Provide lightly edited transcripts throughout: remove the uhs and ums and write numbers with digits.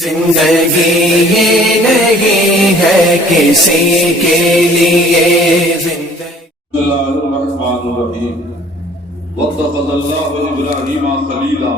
زندگی یہ نہیں ہے کسی کے لیے زندگی بسم اللہ الرحمن الرحیم واتخذ اللہ ابراہیم خلیلا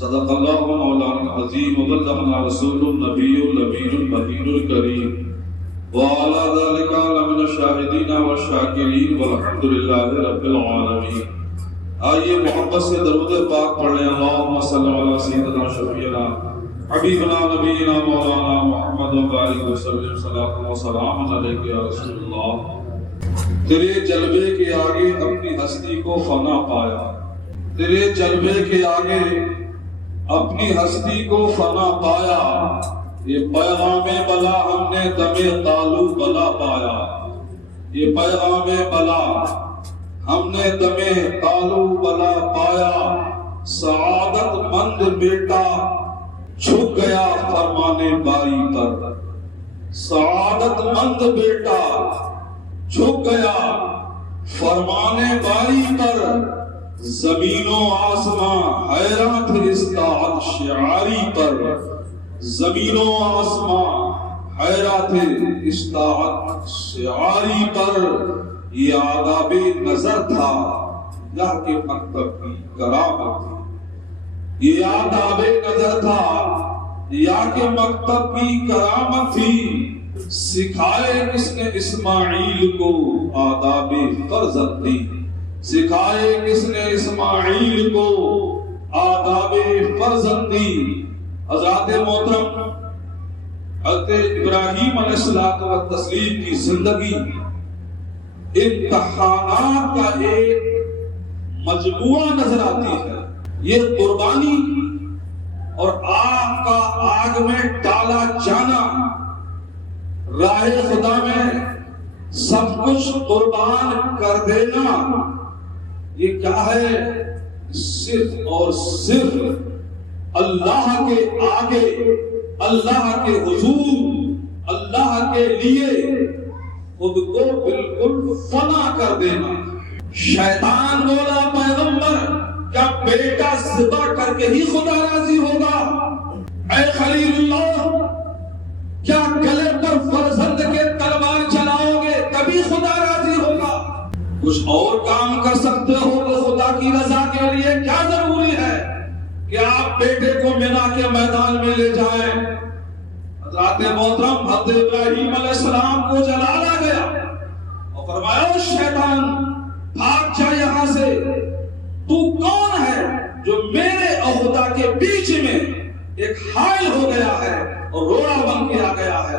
صدق اللہ مولانا العظیم وبلغنا رسول النبی النبی المدین الکریم وعلى ذلك لمن الشاہدین والشاکرین والحمد للہ رب العالمین۔ آئیے محبت سے درود پاک پڑھ لیں۔ اللہم صلی علی سیدنا شفیعنا حبیبنا نبینا مولانا محمد وبارک وسلم صلاۃ و سلام علیک یا رسول اللہ۔ تیرے جلوے کے آگے اپنی ہستی کو فنا پایا، تیرے جلوے کے آگے اپنی ہستی کو فنا پایا، یہ پیغام بلا ہم نے دم تالو بلا پایا، یہ پیغام بلا ہم نے دم تالو بلا پایا۔ سعادت مند بیٹا چھپ گیا فرمانے باری پر، سعادت مند بیٹا چھپ گیا فرمانے باری پر، زمین و آسمان حیران تھے اس طاعت شعاری پر، زمین و آسمان حیران تھے اس طاعت شعاری پر۔ یہ آداب نظر تھا یا کہ مکتب کی کرامت تھی، یہ آداب نظر تھا یا کہ مکتب کی کرامت تھی۔ سکھائے کس نے اسماعیل کو آداب فرزندی، سکھائے کس نے اسماعیل کو آداب فرزندی۔ حضرات محترم، حضرت ابراہیم علیہ الصلوۃ والتسلیم کی زندگی امتحانات کا ایک مجموعہ نظر آتی ہے۔ یہ قربانی اور آگ کا آگ میں ڈالا جانا، راہ خدا میں سب کچھ قربان کر دینا، یہ کیا ہے؟ صرف اور صرف اللہ کے آگے، اللہ کے حضور، اللہ کے لیے خود کو بالکل فنا کر دینا۔ شیطان بولا پیغمبر کیا بیٹا ذبح کر کے ہی خدا راضی ہوگا؟ اے خلیل اللہ، کیا گلے پر فرزند کے تلوار چلاؤ گے تبھی خدا راضی ہوگا؟ کچھ اور کام کر سکتے ہو تو خدا کی رضا کے لیے کیا ضروری ہے کہ آپ بیٹے کو مینا کے میدان میں لے جائیں؟ حضرات محترم، حضرت ابراہیم علیہ السلام کو جلالا گیا اور فرمایا شیطان بھاگ جا یہاں سے، تو کون ہے جو میرے اور خدا کے بیچ میں ایک حائل ہو گیا ہے اور روڑا بن کے آ گیا ہے؟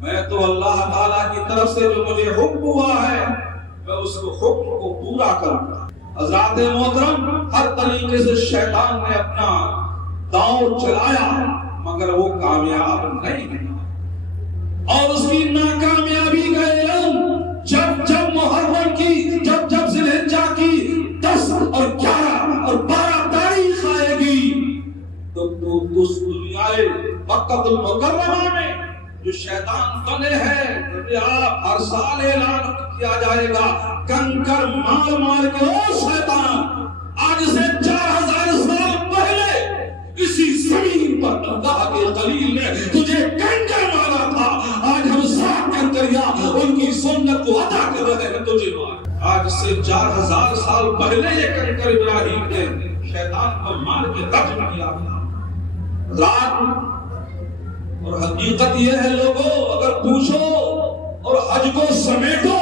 میں تو اللہ تعالیٰ کی طرف سے جو مجھے حکم ہوا ہے میں اس کو حکم کو پورا کروں گا۔ حضرات محترم، ہر طریقے سے شیطان نے اپنا داؤ چلایا مگر وہ کامیاب نہیں ہوا، اور اس کی ناکامیابی کا اعلان جب جب محرم کی، جب جب ذی الحجہ کی 10 اور 11 اور 12 تاریخ آئے گی تو اس دنیائے مکہ المکرمہ میں جو شیطان بنے ہیں، آپ ہر سال اعلان کیا جائے گا، کنکر مار مار کے او شیطان، آج سے 4000 سال پہلے اسی زمین پر اللہ کے خلیل نے تجھے کنکر مارا تھا، آج ہم 7 کنکریاں ان کی سنت کو ادا کر رہے ہیں تجھے مار۔ آج سے 4000 سال پہلے یہ کنکر ابراہیم نے شیطان کو مار کے رجم کیا تھا۔ رات اور حقیقت یہ ہے لوگوں، اگر پوچھو اور حج کو سمیٹو،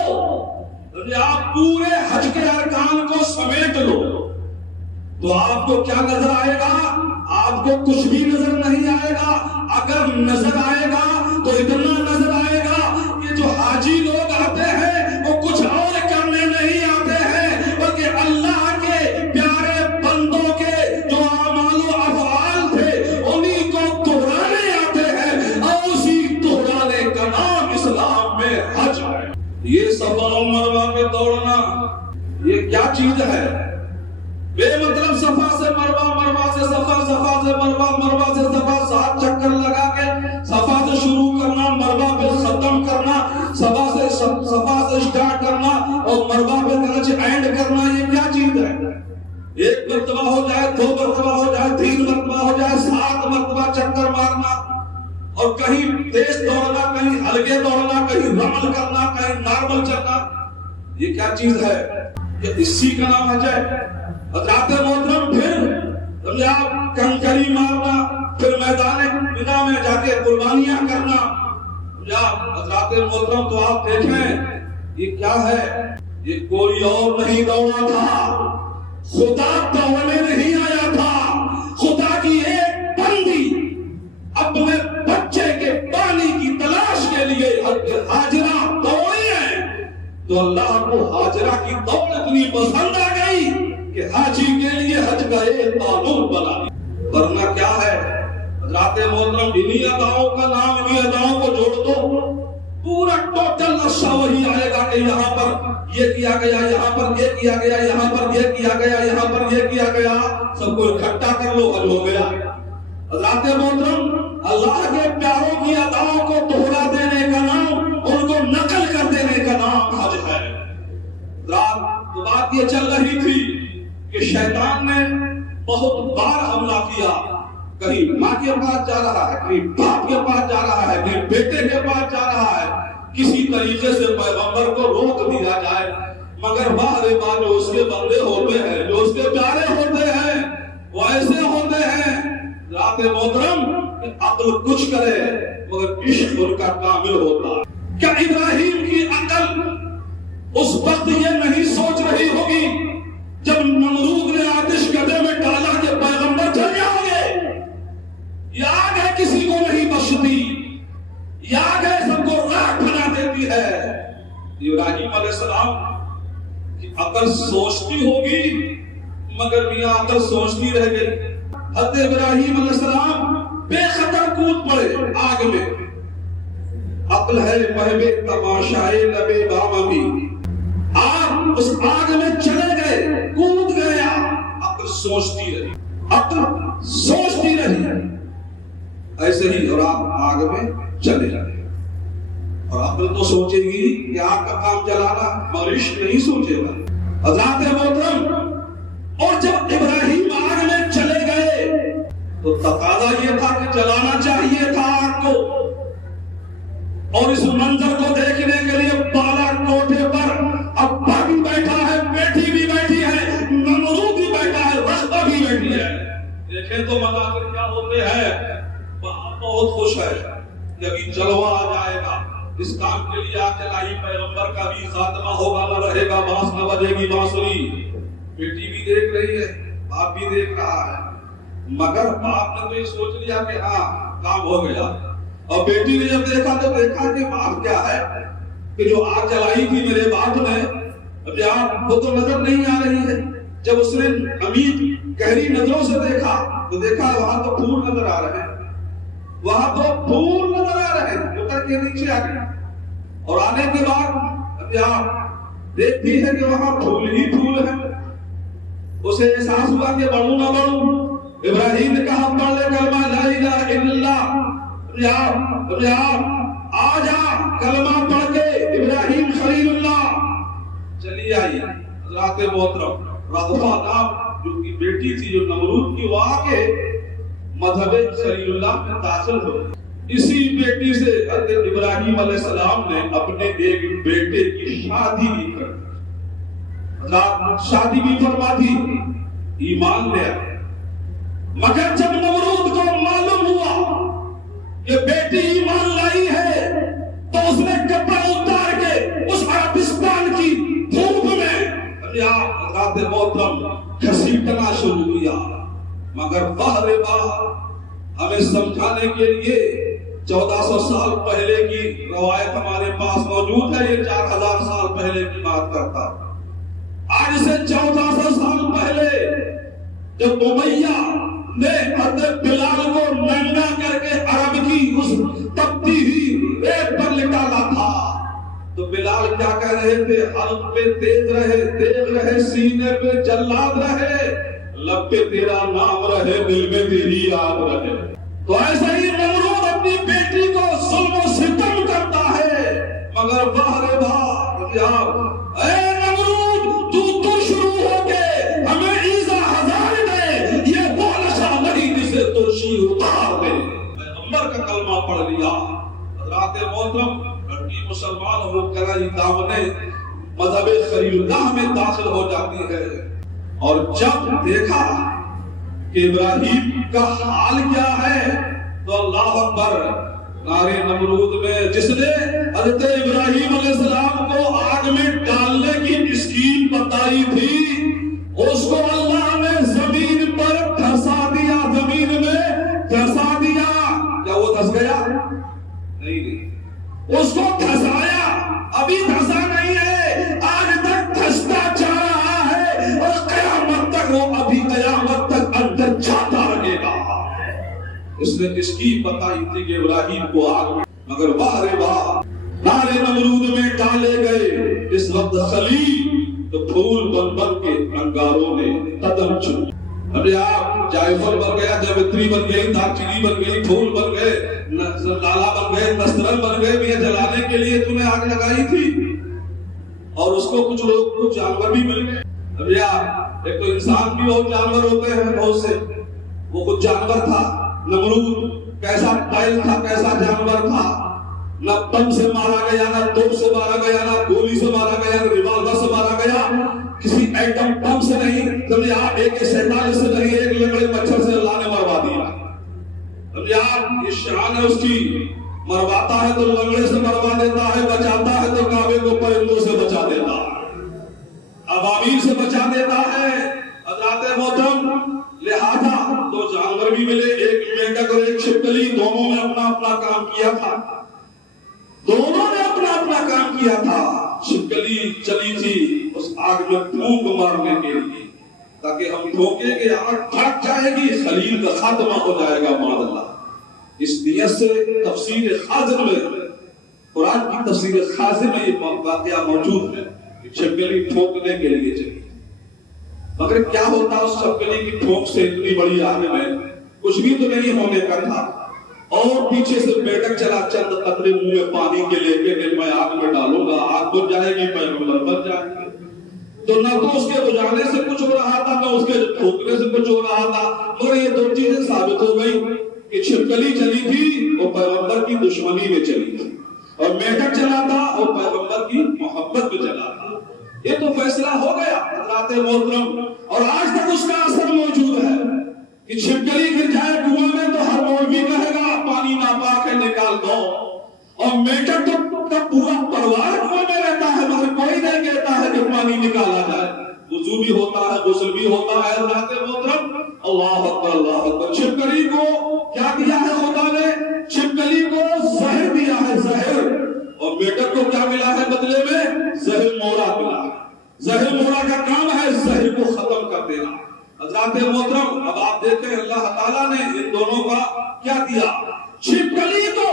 آپ پورے حج کے ارکان کو سمیٹ لو تو آپ کو کیا نظر آئے گا؟ آپ کو کچھ بھی نظر نہیں آئے گا۔ اگر نظر آئے گا تو اتنا نظر آئے گا کہ جو حاجی لوگ آتے ہیں وہ کچھ اور کرنے نہیں آتے ہیں بلکہ اللہ کے پیارے بندوں کے جو اعمال و افعال تھے انہی کو دہرانے آتے ہیں، اور اسی دہرانے کا نام اسلام میں حج ہے۔ یہ صفا و مروہ پہ دوڑنا یہ کیا چیز ہے؟ بے مطلب صفا سے مروہ، مروہ سے صفا، صفا سے مروہ، مروہ سے صفا، 7 چکر لگا کے صفا سے شروع کرنا، مروہ پہ ختم کرنا، صفا سے اسٹارٹ کرنا اور مروہ پہ درج اینڈ کرنا، یہ کیا چیز ہے؟ ایک مرتبہ ہو جائے، 2 مرتبہ ہو جائے، 3 مرتبہ ہو جائے، 7 مرتبہ چکر مارنا اور کہیں تیز دوڑنا، کہیں ہلکے دوڑنا، کہیں رمل کرنا، کہیں نارمل چلنا، یہ کیا چیز ہے؟ کہ اسی کا نام حج ہے۔ حضرات محترم پھر آپ کنکری مارنا، پھر میدان بنا میں جا کے قربانیاں کرنا، حضرات محترم تو آپ دیکھیں یہ کیا ہے؟ یہ کوئی اور نہیں دوڑا تھا، خدا دوڑنے نہیں آیا تھا۔ خدا کی ایک بندی اپنے بچے کے پانی کی تلاش کے لیے ہاجرہ دوڑی ہے، تو اللہ کو ہاجرہ کی دوڑ اتنی پسند آ گئی کہ حاجی کے لیے حج کا ایک قانون بنا دیا۔ ورنہ کیا ہے حضرات محترم، انہی اداؤں کا نام، انہی اداؤں کو جوڑ دو، پورا ٹوٹل نقشہ وہی آئے گا کہ یہاں پر یہ کیا گیا، یہاں پر یہ کیا گیا، یہاں پر یہ کیا گیا، یہاں پر یہ کیا گیا، سب کو اکٹھا کر لو، حج ہو گیا۔ حضرات محترم، اللہ کے پیاروں کی اداؤں کو دوہرا دینے کا نام، ان کو نقل کر دینے کا نام حج ہے۔ تو بات یہ چل رہی تھی کہ شیطان نے بہت بار حملہ کیا، کہیں ماں کے پاس جا رہا ہے، کہیں باپ کے پاس جا رہا ہے، کہیں بیٹے کے پاس جا رہا ہے، کسی طریقے سے پیغمبر کو روک دیا جائے، مگر باہر بار جو اس کے بندے ہوتے ہیں، جو اس کے پیارے ہوتے ہیں، وہ ایسے ہوتے ہیں رات محترم کہ عقل کچھ کرے مگر عشق ان کا کامل ہوتا۔ کیا ابراہیم کی عقل اس وقت یہ نہیں سوچ رہی ہوگی جب نمرود نے آتش گدے میں ڈالا کہ پیغمبر جل جاؤ گے؟ یاد ہے کسی کو نہیں بخشتی، یاد ہے سب کو راکھ بنا دیتی ہے۔ ابراہیم علیہ السلام کی عقل سوچتی ہوگی مگر میاں عقل سوچتی رہ گئی۔ حضرت ابراہیم علیہ السلام بے خطر کود پڑے آگ میں، عقل ہے مہبے تماشائے لبے باممی، آپ اس آگ میں چلے گئے، کود گیا، عقل سوچتی رہی، عقل سوچتی رہی، ایسے ہی اور آپ آگ میں چلے جائے، اور عقل تو سوچے گی کہ آگ کا کام جلانا، مگر عشق نہیں سوچے گا۔ حضرات محترم، اور جب ابراہیم آگ میں چلے گئے تو تقاضا یہ تھا کہ جلانا چاہیے تھا آگ کو، اور اس منظر کو دیکھنے کے لیے بالا کوٹھے پر ابا بھی بیٹھا ہے، بیٹی بھی بیٹھی ہے، نمرود بھی بیٹھا ہے، رشتہ بھی بیٹھی ہے۔ دیکھیں تو مناظر کیا ہوتے ہیں، بہت خوش ہے کہ ابھی جلوہ آ جائے گا، اس کام کے لیے آگ جلائی، پیغمبر کا بھی خاتمہ ہوگا، نہ رہے گا، بانس نہ بجے گی بانسری۔ بیٹی بھی دیکھ رہی ہے، باپ بھی دیکھ رہا ہے، مگر باپ نے تو یہ سوچ لیا کہ ہاں کام ہو گیا، اور بیٹی نے جب دیکھا تو دیکھا کہ باپ کیا ہے کہ جو آگ جلائی تھی میرے باپ نے، اب آپ وہ تو نظر نہیں آ رہی ہے۔ جب اس نے امید گہری نظروں سے دیکھا تو دیکھا وہاں تو پھول نظر آ رہے ہیں، وہاں تو پھول نظر آ رہے ہیں، اتر کے نیچے آ گئی، اور آنے کے بعد اب آپ دیکھتی ہے کہ وہاں پھول ہی پھول ہیں۔ اسے احساس ہوا کہ بڑھوں نہ بڑھوں، ابراہیم نے کہا پڑھ لے کلمہ لا الہ الا اللہ، آ جا کلمہ پڑھ کے ابراہیم خلیل اللہ۔ چلی آئی حضرات محترم، رغبہ نام جو کی بیٹی تھی جو نمرود کی، وہ آ کے مذہب خلیل اللہ میں داخل ہو گئی۔ اسی بیٹی سے حضرت ابراہیم علیہ السلام نے اپنے ایک بیٹے کی شادی بھی کر دی، شادی بھی فرما دی، ایمان لے آئے۔ مگر جب نمرود کو معلوم ہوا کہ بیٹی ایمان لائی ہے تو اس نے کپڑا اتار کے اس عربستان کی دھوپ میں حضرات محترم گھسیٹنا شروع کیا، مگر باہر ہمیں سمجھانے کے لیے 1400 سال پہلے کی روایت ہمارے پاس موجود ہے، یہ 4000 سال پہلے کی بات کرتا ہے۔ آج سے 1400 سال پہلے جب امیہ نے حضرت بلال کو ننگا کر کے عرب کی اس تپتی ہوئی ریت پر لٹالا تھا تو بلال کیا کہہ رہے تھے؟ حلق پہ تیز رہے، تیز رہے، سینے پہ جلاد رہے، لب پہ تیرا نام رہے، دل میں تیری یاد رہے۔ تو ایسا ہی نمرود اپنی بیٹی کو ظلم و ستم کرتا ہے، مگر باہر اے نمرود تو شروع ہو کے ہمیں ایزا ہزار دے، یہ وہ نشہ نہیں جسے تو شیر اتار دے۔ پیغمبر کا کلمہ پڑھ لیا، حضرات محترم لڑکی مسلمان ہو کر ہی دامنے مذہب خلیل اللہ میں داخل ہو جاتی ہے، اور جب دیکھا کہ ابراہیم کا حال کیا ہے تو اللہ اکبر، نارے نمرود میں جس نے حضرت ابراہیم علیہ السلام کو آگ میں ڈالنے کی اسکیم بتائی تھی، اس کو اللہ نے زمین پر دھسا دیا، زمین میں دھسا دیا۔ کیا وہ دھس گیا؟ نہیں، اس کو دھسایا، ابھی دھسا نہیں ہے، آج تک دھستا جا رہا ہے، اور قیامت تک وہ ابھی قیامت تک اندر جاتا رہے گا۔ اس نے اس کی بتائی تھی کہ ابراہیم کو آگ میں، مگر واہ رے واہ، نارے نمرود میں ڈالے گئے اس وقت خلیل تو پھول بن بن کے انگاروں نے قدم چومے۔ ابھی آپ جائفل بن گیا، جاوتری بن گئی، دار چینی بن گئی، پھول بن گئے، لالا بن گئے، نسترن بن گئے، یہ جلانے کے لیے تمہیں آگ لگائی تھی، اور اس کو کچھ لوگ کچھ جانور بھی مل گئے۔ ابھی آپ ایک تو انسان بھی بہت جانور ہوتے ہیں بہت سے، وہ کچھ جانور تھا۔ نمرود کیسا بیل تھا، کیسا جانور تھا، نہ بم سے مارا گیا، نہ توپ سے مارا گیا، نہ گولی سے مارا گیا، نہ ریوالور سے مارا گیا، کسی ایٹم بم سے نہیں، سمجھے آپ، AK-47 سے نہیں، ایک لنگڑے مچھر سے اللہ نے مروا دیا۔ سمجھے آپ، یہ شان ہے اس کی، مرواتا ہے تو لنگڑے سے مروا دیتا ہے، بچاتا ہے تو کعبے کو پرندوں سے بچا دیتا ہے، ابابیل سے بچا دیتا ہے۔ حضرات محترم، لہذا دو جانور بھی ملے، ایک میڈک اور ایک چھپکلی، دونوں نے اپنا اپنا کام کیا تھا، دونوں نے اپنا اپنا کام کیا تھا۔ چھپکلی چلی تھی اس آگ میں پھونک مارنے کے لیے، تاکہ ہم ٹھوکیں کہ آگ بھڑک جائے گی، خلیل کا خاتمہ ہو جائے گا معاذ اللہ۔ اس نیت سے تفسیر خازن میں، قرآن کی تفسیر خازن میں یہ واقعہ موجود ہے کہ چھپکلی ٹھوکنے کے لیے چلی، مگر کیا ہوتا اس چھپکلی کی ٹھوک سے اتنی بڑی آگ میں کچھ بھی تو نہیں ہونے کا تھا، اور پیچھے سے بیٹک چلا چند قطرے منہ میں پانی کے لے کے کہ میں آگ میں ڈالوں گا، آگ بن جائے گی، پیغمبر بن جائیں گے۔ تو نہ تو اس کے بجھانے سے کچھ ہو رہا تھا، نہ اس کے ٹھوکنے سے کچھ ہو رہا تھا، مگر یہ دو چیزیں ثابت ہو گئی کہ چھپکلی چلی تھی وہ پیغمبر کی دشمنی میں چلی تھی، اور میٹک چلا تھا وہ پیغمبر کی محبت میں چلا تھا۔ یہ تو فیصلہ ہو گیا حضرات محترم، اور آج تک اس کا اثر موجود ہے کہ چھپکلی گر جائے کنویں میں تو ہر مولوی کہے گا پانی ناپاک ہے نکال دو، اور میٹک تو پورا پروار کنویں میں رہتا ہے، مگر کوئی نہیں کہتا ہے کہ پانی نکالا جائے، وضو بھی ہوتا ہے، غسل بھی ہوتا ہے۔ حضرات محترم، اللہ اکبر اللہ اکبر۔ چھپکلی کو کیا دیا ہے خدا نے؟ چھپکلی کو زہر دیا ہے، زہر، اور میٹک کو کیا ملا ہے بدلے میں؟ زہر مورا ملا ہے۔ زہر مورا کا کام ہے زہر کو ختم کر دینا۔ حضرات محترم، اب آپ دیکھیں اللہ تعالیٰ نے ان دونوں کا کیا دیا؟ چھپکلی کو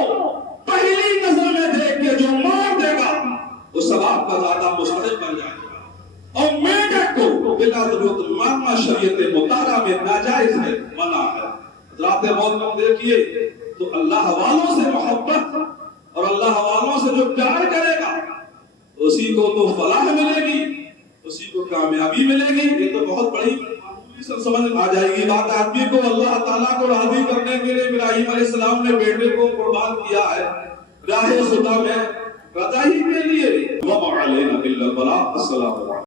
پہلی نظر میں دیکھ کے جو مار دے گا وہ ثواب کا زیادہ مستحق بن جائے گا، اور میٹک کو بلا ضرورت مارنا شریعت مطالعہ میں ناجائز ہے، منع ہے۔ حضرات محترم دیکھیے، تو اللہ والوں سے محبت اور اللہ والوں سے جو پیار کرے گا اسی کو تو فلاح ملے گی، اسی کو کامیابی ملے گی۔ یہ تو بہت بڑی سمجھ آ جائے گی بات آدمی کو۔ اللہ تعالیٰ کو راضی کرنے کے لیے ابراہیم علیہ السلام نے بیٹے کو قربان کیا ہے راہ خدا میں، رضا ہی کے لیے۔ وَمَا عَلَيْنَا إِلَّا الْبَلَاغُ۔ السلام علیکم۔